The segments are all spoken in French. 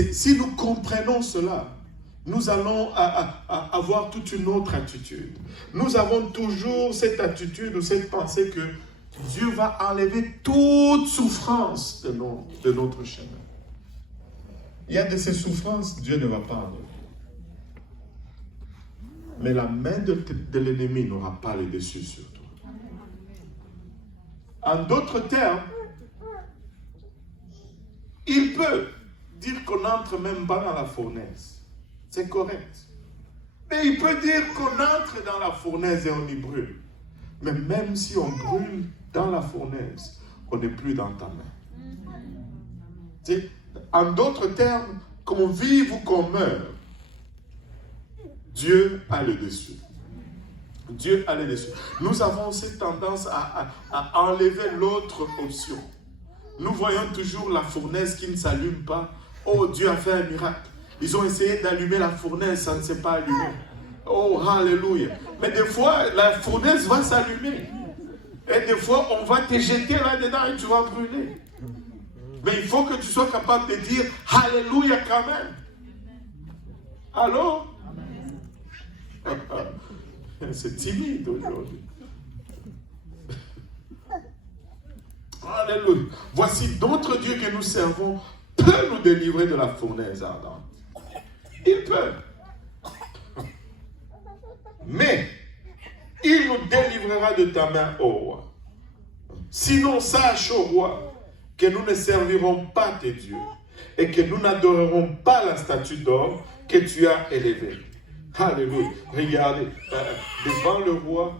Si nous comprenons cela, nous allons avoir toute une autre attitude. Nous avons toujours cette attitude ou cette pensée que Dieu va enlever toute souffrance de notre chemin. Il y a de ces souffrances, Dieu ne va pas enlever. Mais la main de l'ennemi n'aura pas le dessus sur toi. En d'autres termes, il peut dire qu'on n'entre même pas dans la fournaise. C'est correct. Mais il peut dire qu'on entre dans la fournaise et on y brûle. Mais même si on brûle dans la fournaise, on n'est plus dans ta main. C'est, en d'autres termes, qu'on vive ou qu'on meure, Dieu a le dessus. Dieu a le dessus. Nous avons cette tendance à enlever l'autre option. Nous voyons toujours la fournaise qui ne s'allume pas. Oh, Dieu a fait un miracle. Ils ont essayé d'allumer la fournaise, ça ne s'est pas allumé. Oh, alléluia. Mais des fois, la fournaise va s'allumer. Et des fois, on va te jeter là-dedans et tu vas brûler. Mais il faut que tu sois capable de dire alléluia quand même. Allô? C'est timide aujourd'hui. Alléluia. Voici d'autres dieux que nous servons peuvent nous délivrer de la fournaise ardente. Il peut. Mais il nous délivrera de ta main, ô roi. Sinon, sache, ô roi, que nous ne servirons pas tes dieux et que nous n'adorerons pas la statue d'or que tu as élevée. Alléluia. Regardez, devant le roi,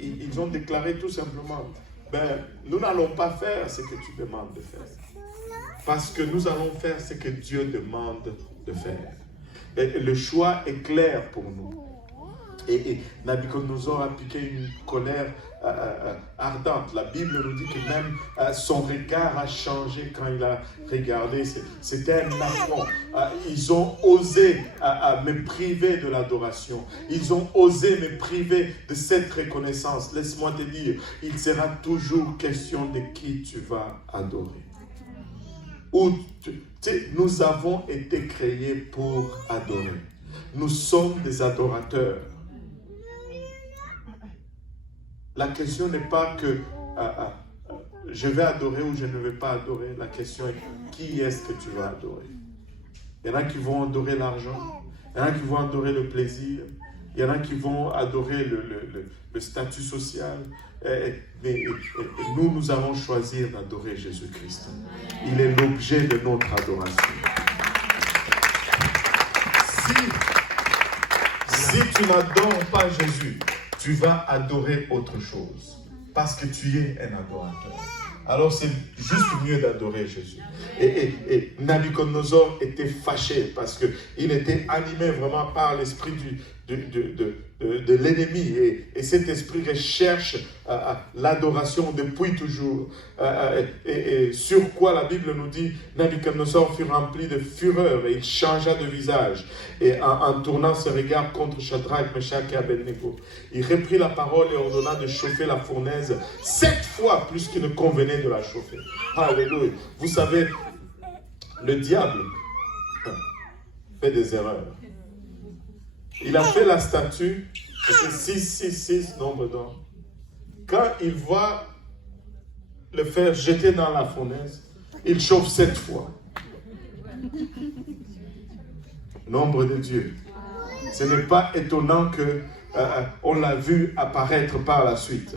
ils ont déclaré tout simplement, nous n'allons pas faire ce que tu demandes de faire. Parce que nous allons faire ce que Dieu demande de faire. Et le choix est clair pour nous. Et Nabuchodonosor a piqué une colère ardente. La Bible nous dit que même son regard a changé quand il a regardé. C'était un affront. Ils ont osé me priver de l'adoration. Ils ont osé me priver de cette reconnaissance. Laisse-moi te dire, il sera toujours question de qui tu vas adorer. Nous avons été créés pour adorer. Nous sommes des adorateurs. La question n'est pas que je vais adorer ou je ne vais pas adorer. La question est qui est-ce que tu vas adorer. Il y en a qui vont adorer l'argent. Il y en a qui vont adorer le plaisir. Il y en a qui vont adorer le statut social. Mais nous allons choisir d'adorer Jésus-Christ. Il est l'objet de notre adoration. Si tu n'adores pas Jésus, tu vas adorer autre chose. Parce que tu es un adorateur. Alors c'est juste mieux d'adorer Jésus. Et Nabuchodonosor était fâché parce qu'il était animé vraiment par l'esprit de l'ennemi. Et cet esprit recherche l'adoration depuis toujours. Et sur quoi la Bible nous dit, Nabuchodonosor fut rempli de fureur et il changea de visage. Et en tournant ses regards contre Shadrach, Meshach et Abednego, il reprit la parole et ordonna de chauffer la fournaise 7 fois plus qu'il ne convenait de la chauffer. Alléluia. Vous savez, le diable fait des erreurs. Il a fait la statue, c'était 666, nombre d'or. Quand il voit le faire jeter dans la fournaise, il chauffe 7 fois. Nombre de Dieu. Ce n'est pas étonnant qu'on l'a vu apparaître par la suite.